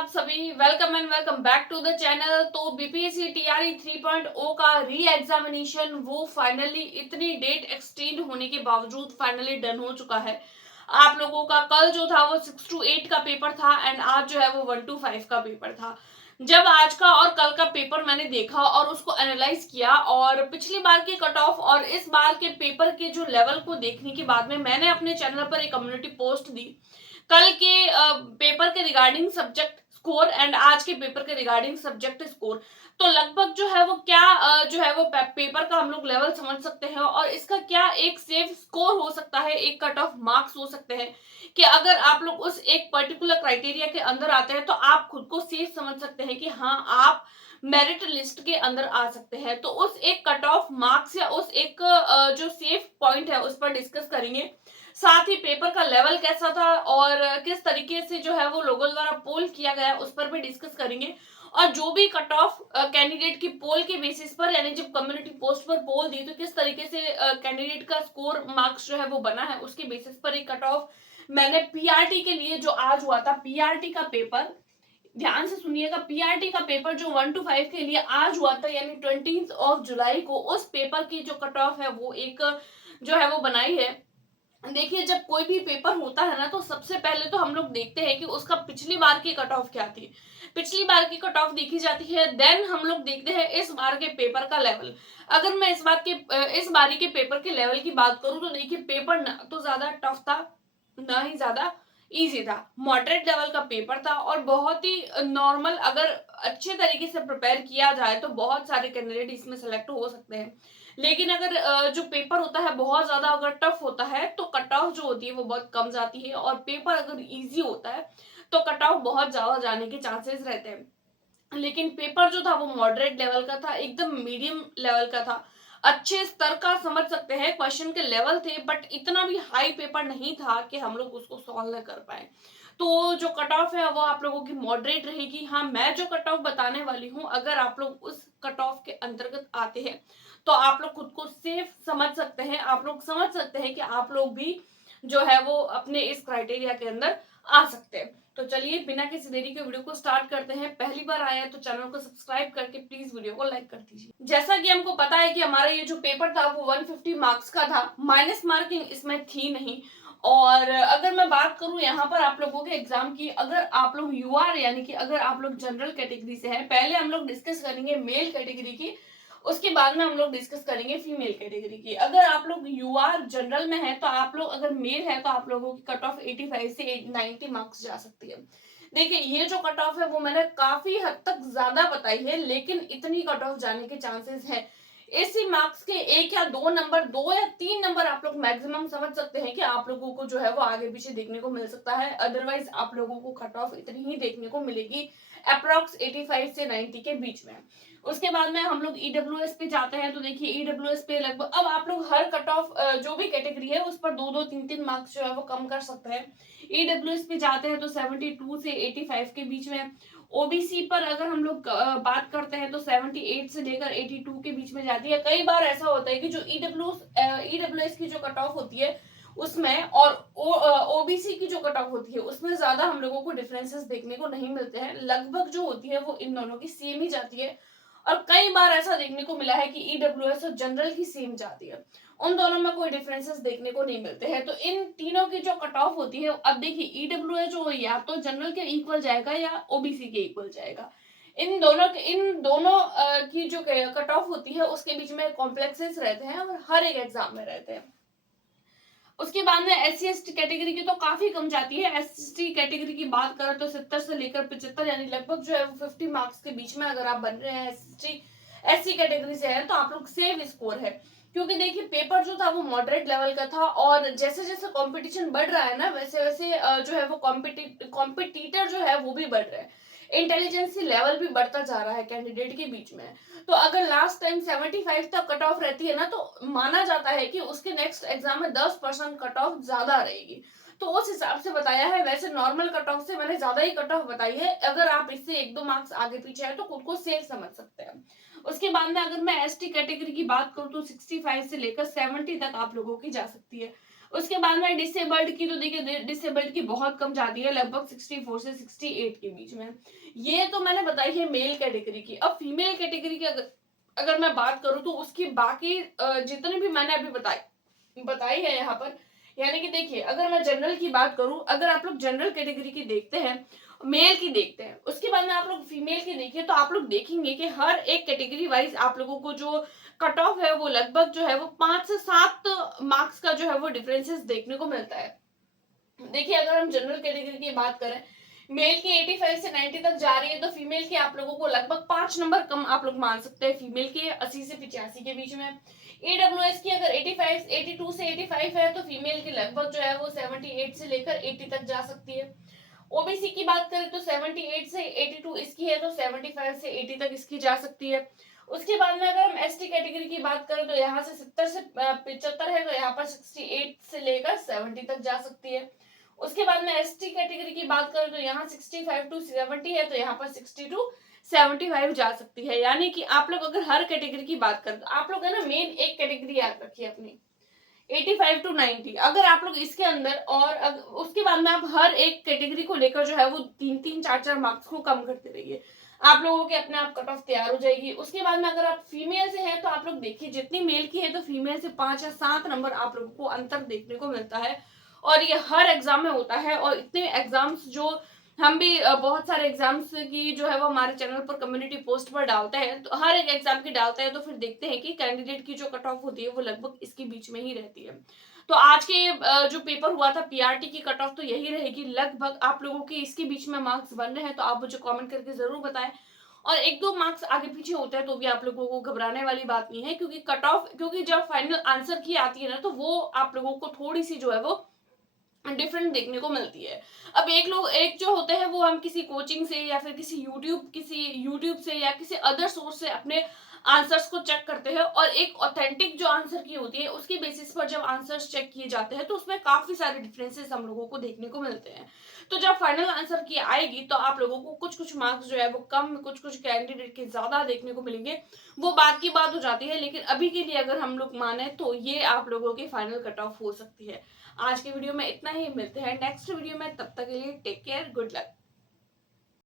आप सभी, welcome and welcome back to the channel. तो बीपीएससी टीआरई 3.0 का री एग्जामिनेशन वो फाइनली इतनी डेट एक्सटेंड होने के बावजूद फाइनली डन हो चुका है। आप लोगों का कल जो था वो 6 to 8 का पेपर था एंड आज जो है वो 1 to 5 का पेपर था। जब आज का और कल का पेपर मैंने देखा और उसको एनालाइज किया और पिछली बार के कट ऑफ और इस बार के पेपर के जो लेवल को देखने के बाद में मैंने अपने चैनल पर एक कम्युनिटी पोस्ट दी कल के पेपर के रिगार्डिंग सब्जेक्ट स्कोर एंड आज के पेपर के रिगार्डिंग सब्जेक्ट स्कोर। तो लगभग जो है वो क्या जो है वो पेपर का हम लोग लेवल समझ सकते हैं और इसका क्या एक सेफ स्कोर हो सकता है, एक कट ऑफ मार्क्स हो सकते हैं कि अगर आप लोग उस एक पर्टिकुलर क्राइटेरिया के अंदर आते हैं तो आप खुद को सेफ समझ सकते हैं कि हाँ आप मेरिट लिस्ट के अंदर आ सकते हैं। तो उस एक कट ऑफ मार्क्स या उस एक जो सेफ पॉइंट है उस पर डिस्कस करेंगे। साथ ही पेपर का लेवल कैसा था और किस तरीके से जो है वो लोगों द्वारा पोल किया गया उस पर भी डिस्कस करेंगे। और जो भी कट ऑफ कैंडिडेट की पोल के बेसिस पर यानी जब कम्युनिटी पोस्ट पर पोल दी तो किस तरीके से कैंडिडेट का स्कोर मार्क्स जो है वो बना है उसके बेसिस पर एक कट ऑफ मैंने पीआरटी के लिए जो आज हुआ था पीआरटी का पेपर, ध्यान से सुनिएगा, पीआरटी का पेपर जो 1 to 5 के लिए आज हुआ था यानी 20 जुलाई को, उस पेपर की जो कट ऑफ है वो एक जो है वो बनाई है। देखिए जब कोई भी पेपर होता है ना तो सबसे पहले तो हम लोग देखते हैं कि उसका पिछली बार की कट ऑफ क्या थी। पिछली बार की कट ऑफ देखी जाती है, देन हम लोग देखते हैं इस बार के पेपर का लेवल। अगर मैं इस बारी के पेपर के लेवल की बात करूं तो देखिए पेपर ना तो ज्यादा टफ था ना ही ज्यादा इजी था, मॉडरेट लेवल का पेपर था और बहुत ही नॉर्मल, अगर अच्छे तरीके से प्रिपेयर किया जाए तो बहुत सारे कैंडिडेट इसमें सेलेक्ट हो सकते हैं। लेकिन अगर जो पेपर होता है बहुत ज्यादा अगर टफ होता है तो कट ऑफ जो होती है वो बहुत कम जाती है और पेपर अगर इजी होता है तो कट ऑफ बहुत ज्यादा जाने के चांसेस रहते हैं। लेकिन पेपर जो था वो मॉडरेट लेवल का था, एकदम मीडियम लेवल का था, अच्छे स्तर का समझ सकते हैं क्वेश्चन के लेवल थे, बट इतना भी हाई पेपर नहीं था कि हम लोग उसको सॉल्व न कर पाए। तो जो कट ऑफ है वो आप लोगों की मॉडरेट रहेगी। हाँ, मैं जो कट ऑफ बताने वाली हूँ अगर आप लोग उस कट ऑफ के अंतर्गत आते हैं तो आप लोग खुद को सेफ समझ सकते हैं, आप लोग समझ सकते हैं कि आप लोग भी जो है वो अपने इस क्राइटेरिया के अंदर आ सकते हैं। तो चलिए बिना किसी देरी के वीडियो को स्टार्ट करते हैं। पहली बार आया है तो चैनल को सब्सक्राइब करके प्लीज वीडियो को लाइक कर दीजिए। जैसा कि हमको पता है कि हमारा ये जो पेपर था वो 150 मार्क्स का था, माइनस मार्किंग इसमें थी नहीं। और अगर मैं बात करूं यहाँ पर आप लोगों के एग्जाम की, अगर आप लोग यूआर यानी कि अगर आप लोग जनरल कैटेगरी से हैं, पहले हम लोग डिस्कस करेंगे मेल कैटेगरी की, उसके बाद में हम लोग डिस्कस करेंगे फीमेल कैटेगरी की। अगर आप लोग यूआर जनरल में है तो आप लोग अगर मेल है तो आप लोगों की कट ऑफ 85 से 90 मार्क्स जा सकती है। देखिए ये जो कट ऑफ है वो मैंने काफी हद तक ज्यादा बताई है, लेकिन इतनी कट ऑफ जाने के चांसेस है। इसी मार्क्स के एक या दो नंबर, 2 या 3 नंबर आप लोग मैक्सिमम समझ सकते हैं कि आप लोगों को जो है वो आगे पीछे देखने को मिल सकता है। अदरवाइज आप लोगों को कट ऑफ इतनी ही देखने को मिलेगी, अप्रॉक्स 85 से 90 के बीच में। उसके बाद में हम लोग ईडब्ल्यूएस पे जाते हैं तो देखिए ईडब्ल्यूएस पे लगभग अब आप लोग हर कट ऑफ जो भी कैटेगरी है उस पर 2-2 3-3 मार्क्स जो है वो कम कर सकते हैं। ईडब्ल्यूएस पे जाते हैं तो 72 से 85 के बीच में। ओबीसी पर अगर हम लोग बात करते हैं तो 78 से लेकर 82 के बीच में जाती है। कई बार ऐसा होता है कि जो ईडब्ल्यूएस की जो कट ऑफ होती है उसमें और ओबीसी की जो कट ऑफ होती है उसमें ज्यादा हम लोगों को डिफरेंसेस देखने को नहीं मिलते हैं, लगभग जो होती है वो इन दोनों की सेम ही जाती है। और कई बार ऐसा देखने को मिला है कि ईडब्ल्यूएस और जनरल की सेम जाती है, उन दोनों में कोई डिफरेंसेस देखने को नहीं मिलते हैं। तो इन तीनों की जो कट ऑफ होती है, अब देखिए ईडब्ल्यूएस जो या तो जनरल के इक्वल जाएगा या ओबीसी के इक्वल जाएगा। इन दोनों की जो कट ऑफ होती है उसके बीच में कॉम्प्लेक्सेस रहते हैं और हर एक एग्जाम में रहते हैं। उसके बाद में एस सी कैटेगरी की तो काफी कम जाती है। एस कैटेगरी की बात करें तो 70 से लेकर 75 यानी लगभग जो है 50 मार्क्स के बीच में अगर आप बन रहे हैं एस सी कैटेगरी से है तो आप लोग सेफ स्कोर है। क्योंकि देखिए पेपर जो था वो मॉडरेट लेवल का था और जैसे जैसे कंपटीशन बढ़ रहा है ना वैसे वैसे जो है वो कॉम्पिटिटर जो है वो भी बढ़ रहे हैं, इंटेलिजेंसी लेवल भी बढ़ता जा रहा है कैंडिडेट के बीच में। तो अगर लास्ट टाइम 75 तक कट ऑफ रहती है ना तो माना जाता है कि उसके नेक्स्ट एग्जाम में 10% कट ऑफ ज्यादा रहेगी। तो उस हिसाब से बताया है, वैसे नॉर्मल कट ऑफ से मैंने ज्यादा ही कट ऑफ बताई है। अगर आप इससे 1-2 मार्क्स आगे पीछे है तो खुद को सेफ समझ सकते हैं। उसके बाद में अगर मैं एसटी कैटेगरी की बात करूं तो 65 से लेकर 70 तक आप लोगों की जा सकती है। उसके बाद में डिसेबल्ड की, तो देखिए डिसेबल्ड की बहुत कम जाती है, लगभग 64 से 68 के बीच में। ये तो मैंने बताई है मेल कैटेगरी की। अब फीमेल कैटेगरी की अगर मैं बात करूं तो उसकी बाकी जितने भी मैंने अभी बताई है यहाँ पर, यानी कि देखिए अगर मैं जनरल की बात करूं, अगर आप लोग जनरल कैटेगरी की देखते हैं, मेल की देखते हैं, उसके बाद में आप लोग फीमेल की देखिए, तो आप लोग देखेंगे कि हर एक कैटेगरी वाइज आप लोगों को जो कट ऑफ है वो लगभग जो है वो 5 से 7 मार्क्स का जो है वो डिफरेंसेस देखने को मिलता है। देखिए अगर हम जनरल कैटेगरी की बात करें, मेल की 85 से 90 तक जा रही है, तो फीमेल की आप लोगों को लगभग 5 नंबर कम आप लोग मान सकते हैं, फीमेल की 80 से 85 के बीच में। ईडब्ल्यूएस की अगर 85 82 से 85 है, तो फीमेल की लगभग जो है वो 78 से लेकर 80 तक जा सकती है। ओबीसी की बात करें तो 78 से 82 इसकी है, तो 75 से 80 तक इसकी जा सकती है। उसके बाद में अगर हम एसटी कैटेगरी की बात करें, तो यहाँ से 70 से 75 है, तो यहाँ पर 68 से लेकर 70 तक जा सकती है। उसके बाद में एसटी कैटेगरी की बात करें तो यहाँ 65 टू 70 है, तो यहाँ पर 60 टू 75 जा सकती है। यानी कि आप लोग अगर हर कैटेगरी की बात करें, तो आप लोग है ना मेन एक कैटेगरी याद रखिए अपनी, 85 टू 90। अगर आप लोग इसके अंदर और उसके बाद में आप हर एक कैटेगरी को लेकर जो है वो 3-3 4-4 मार्क्स को कम करते रहिए, आप लोगों के अपने आप कट ऑफ तैयार हो जाएगी। उसके बाद में अगर आप फीमेल से हैं, तो आप लोग देखिए जितनी मेल की है, तो फीमेल से 5 या 7 नंबर आप लोगों को अंतर देखने को मिलता है, और ये हर एग्जाम में होता है। और इतने एग्जाम्स जो हम भी बहुत सारे एग्जाम्स की जो है वो हमारे चैनल पर कम्युनिटी पोस्ट पर डालते हैं, तो हर एक एग्जाम की डालते हैं, तो फिर देखते हैं कि कैंडिडेट की जो कट ऑफ होती है वो लगभग इसके बीच में ही रहती है। तो आज के जो पेपर हुआ था पीआरटी की कट ऑफ तो यही रहेगी, लगभग आप लोगों के इसके बीच में मार्क्स बन रहे हैं, तो आप मुझे कमेंट करके जरूर बताएं। और 1-2 मार्क्स आगे पीछे होता है तो भी आप लोगों को घबराने वाली बात नहीं है, क्योंकि कट ऑफ, क्योंकि जब फाइनल आंसर की आती है ना, तो वो आप लोगों को थोड़ी सी जो है वो डिफरेंट देखने को मिलती है। अब एक जो होते हैं वो हम किसी कोचिंग से या फिर किसी यूट्यूब से या किसी अदर सोर्स से अपने आंसर्स को चेक करते हैं, और एक ऑथेंटिक जो आंसर की होती है उसकी बेसिस पर जब आंसर्स चेक किए जाते हैं, तो उसमें काफी सारे डिफरेंसेस हम लोगों को देखने को मिलते हैं। तो जब फाइनल आंसर की आएगी, तो आप लोगों को कुछ कुछ मार्क्स जो है वो कम, कुछ कुछ कैंडिडेट के ज्यादा देखने को मिलेंगे, वो बात की बात हो जाती है। लेकिन अभी के लिए अगर हम लोग माने, तो ये आप लोगों की फाइनल कट ऑफ हो सकती है। आज के वीडियो में इतना ही, मिलते हैं नेक्स्ट वीडियो में, तब तक के लिए टेक केयर, गुड लक।